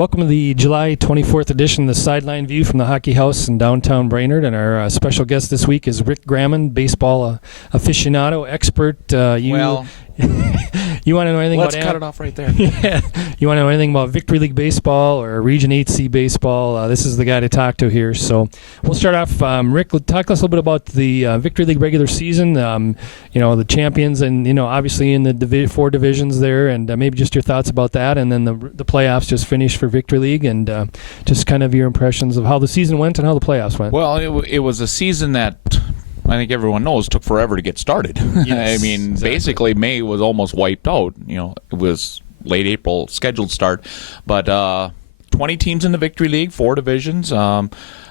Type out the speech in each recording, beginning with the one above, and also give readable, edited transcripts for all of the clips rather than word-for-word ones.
Welcome to the July 24th edition of the Sideline View from the Hockey House in downtown Brainerd. And our special guest this week is Rick Grammond, baseball aficionado, expert. You want to know anything Let's about... cut it off right there. Yeah. You want to know anything about Victory League baseball or Region 8C baseball, this is the guy to talk to here. So we'll start off. Rick, talk to us a little bit about the Victory League regular season, the champions and, obviously in the four divisions there, and maybe just your thoughts about that. And then the playoffs just finished for Victory League, and just kind of your impressions of how the season went and how the playoffs went. Well, it was a season that I think everyone knows took forever to get started. Yes, I mean, exactly. Basically May was almost wiped out. It was late April scheduled start, but 20 teams in the Victory League, 4 divisions.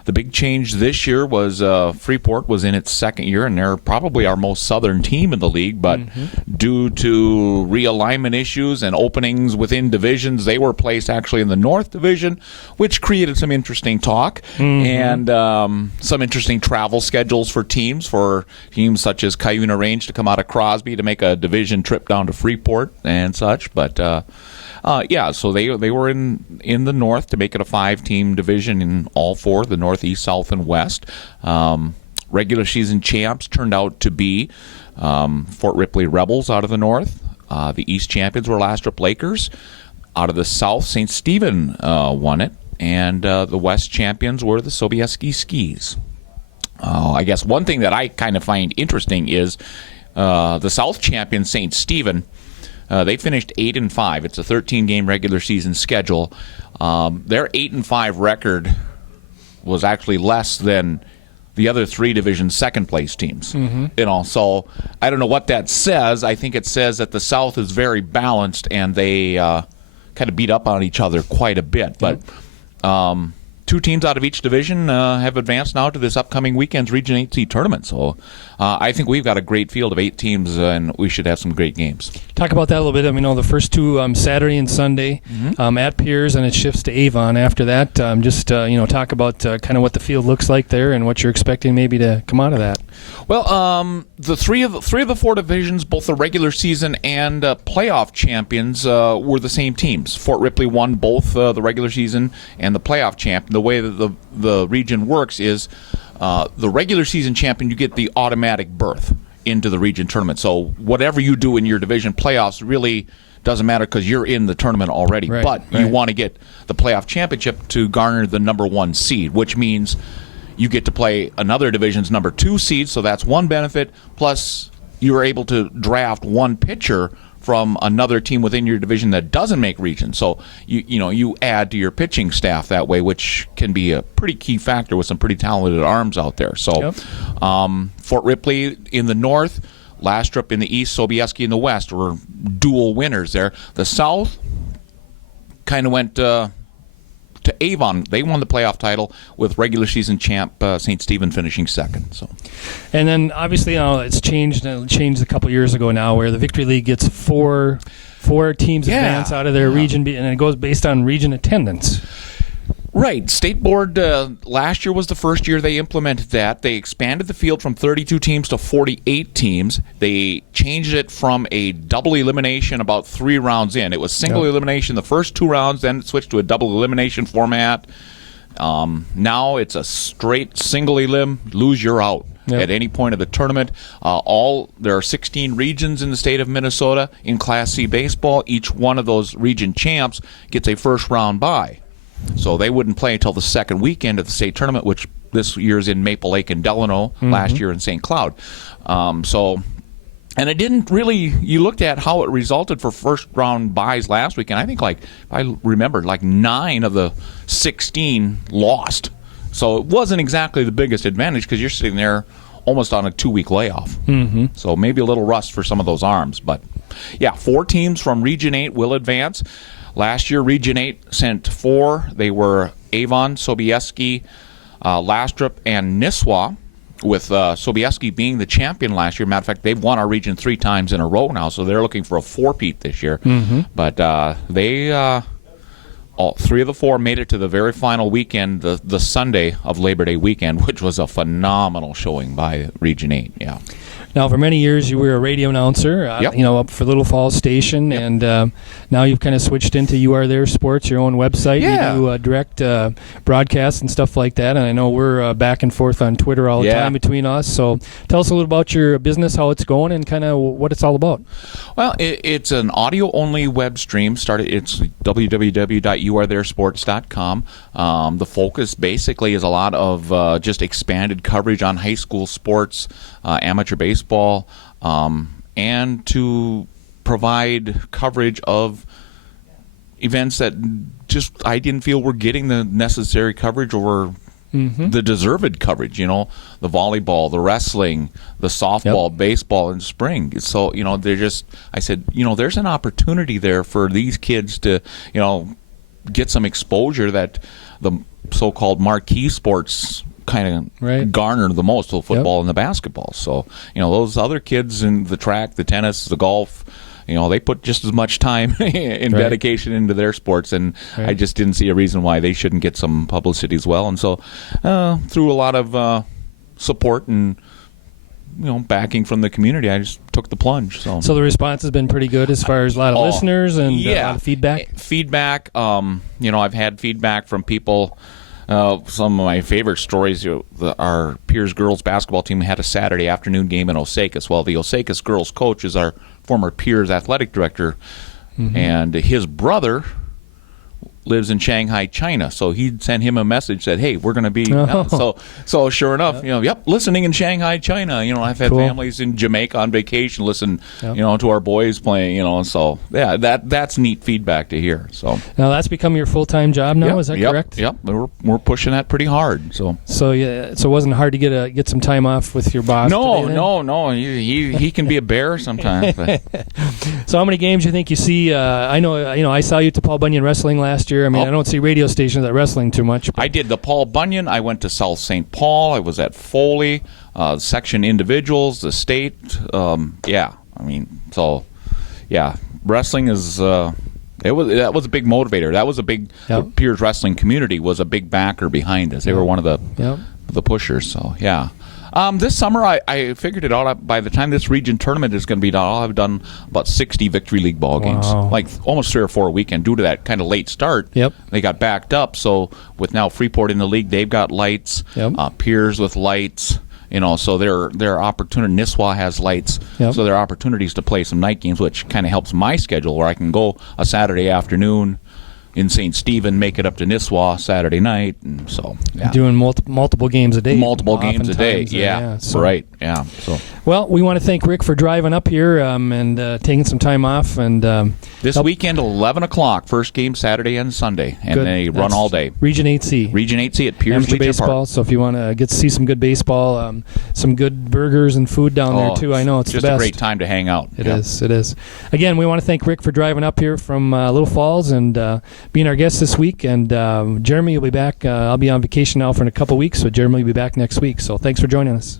The big change this year was Freeport was in its second year, and they're probably our most southern team in the league. But due to realignment issues and openings within divisions, they were placed actually in the North Division, which created some interesting talk and some interesting travel schedules for teams such as Cuyuna Range to come out of Crosby to make a division trip down to Freeport and such. But so they were in the North to make it a 5-team division in all 4, the North, East, South, and West. Regular season champs turned out to be Fort Ripley Rebels out of the North. The East champions were Lastrop Lakers. Out of the South, St. Stephen won it. And the West champions were the Sobieski Skis. I guess one thing that I kind of find interesting is the South champion, St. Stephen, they finished 8-5. It's a 13-game regular season schedule. Their 8-5 record was actually less than the other 3 division second-place teams. So I don't know what that says. I think it says that the South is very balanced, and they kind of beat up on each other quite a bit. But 2 teams out of each division have advanced now to this upcoming weekend's Region 8C tournament. So I think we've got a great field of 8 teams, and we should have some great games. Talk about that a little bit. The first 2 Saturday and Sunday at Piers, and it shifts to Avon after that. Talk about kind of what the field looks like there and what you're expecting maybe to come out of that. Well, the three of the 4 divisions, both the regular season and playoff champions, were the same teams. Fort Ripley won both the regular season and the playoff champ. The way that the region works is the regular season champion, you get the automatic berth into the region tournament. So whatever you do in your division playoffs really doesn't matter because you're in the tournament already. But you want to get the playoff championship to garner the number 1 seed, which means you get to play another division's number 2 seed, so that's one benefit. Plus, you are able to draft one pitcher from another team within your division that doesn't make region. So you add to your pitching staff that way, which can be a pretty key factor with some pretty talented arms out there. So Fort Ripley in the North, Lastrop in the East, Sobieski in the West were dual winners there. The South kind of went to Avon. They won the playoff title with regular season champ St. Stephen finishing second. So, and then obviously it's changed. It changed a couple years ago now, where the Victory League gets four teams advance out of their region, and it goes based on region attendance. Right. State Board last year was the first year they implemented that. They expanded the field from 32 teams to 48 teams. They changed it from a double elimination about 3 rounds in. It was single elimination the first 2 rounds, then it switched to a double elimination format. Now it's a straight single elim, lose, you're out. At any point of the tournament. There are 16 regions in the state of Minnesota in Class C baseball. Each one of those region champs gets a first round bye. So they wouldn't play until the second weekend of the state tournament, which this year's in Maple Lake and Delano, last year in St. Cloud. And it didn't really, you looked at how it resulted for first round byes last weekend. I think, I remember, 9 of the 16 lost. So it wasn't exactly the biggest advantage because you're sitting there almost on a 2-week layoff. So maybe a little rust for some of those arms. But, 4 teams from Region 8 will advance. Last year, Region 8 sent 4. They were Avon, Sobieski, Lastrop, and Nisswa, with Sobieski being the champion last year. Matter of fact, they've won our region 3 times in a row now, so they're looking for a 4-peat this year. But all 3 of the 4 made it to the very final weekend, the Sunday of Labor Day weekend, which was a phenomenal showing by Region 8. Now, for many years, you were a radio announcer, Yep. up for Little Falls Station, and now you've kind of switched into You Are There Sports, your own website. Yeah. You do direct broadcasts and stuff like that, and I know we're back and forth on Twitter all the Yeah. time between us. So tell us a little about your business, how it's going, and kind of what it's all about. Well, it's an audio-only web stream. It's www.youaretheresports.com. The focus basically is a lot of just expanded coverage on high school sports, amateur baseball, and to provide coverage of events that just I didn't feel were getting the necessary coverage or the deserved coverage, the volleyball, the wrestling, the softball, baseball in spring. So, I said, there's an opportunity there for these kids to, get some exposure that the so-called marquee sports kind of garner the most, the football and the basketball. So, those other kids in the track, the tennis, the golf, they put just as much time and dedication into their sports, and I just didn't see a reason why they shouldn't get some publicity as well. And so, through a lot of support and backing from the community, I just took the plunge. So the response has been pretty good as far as a lot of listeners and a lot of feedback. I've had feedback from people. Some of my favorite stories, our Piers girls basketball team had a Saturday afternoon game in Osakis. Well, the Osakis girls coach is our former Piers athletic director, and his brother lives in Shanghai, China. So he sent him a message that, hey, we're going to be so sure enough, listening in Shanghai, China. I've had families in Jamaica on vacation listen, to our boys playing, so yeah, that's neat feedback to hear. So now that's become your full-time job now, is that correct? Yep. We're pushing that pretty hard. So it wasn't hard to get some time off with your boss. No. He can be a bear sometimes. So how many games do you think you see? I know I saw you at the Paul Bunyan Wrestling last year. I mean, I don't see radio stations at wrestling too much. But. I did the Paul Bunyan. I went to South St. Paul. I was at Foley, section individuals, the state. Wrestling is. That was a big motivator. That was a big. The Piers wrestling community was a big backer behind us. They were one of the pushers. So yeah. This summer, I figured it out. By the time this region tournament is going to be done, I'll have done about 60 Victory League ball games, like almost 3 or 4 a weekend. Due to that kind of late start, they got backed up. So with now Freeport in the league, they've got lights. Piers with lights. So their opportunity. Nisswa has lights. So there are opportunities to play some night games, which kind of helps my schedule, where I can go a Saturday afternoon in St. Stephen, make it up to Nisswa Saturday night, and so doing multiple games a day. So well, we want to thank Rick for driving up here and taking some time off. And this weekend, 11 o'clock, first game Saturday and Sunday, and they run all day. Region 8C at Piers Amateur baseball. So if you want to get to see some good baseball, some good burgers and food down there too, I know it's just the best. A great time to hang out. It is. Again, we want to thank Rick for driving up here from Little Falls and being our guest this week. And Jeremy will be back. I'll be on vacation now for a couple weeks, so Jeremy will be back next week. So thanks for joining us.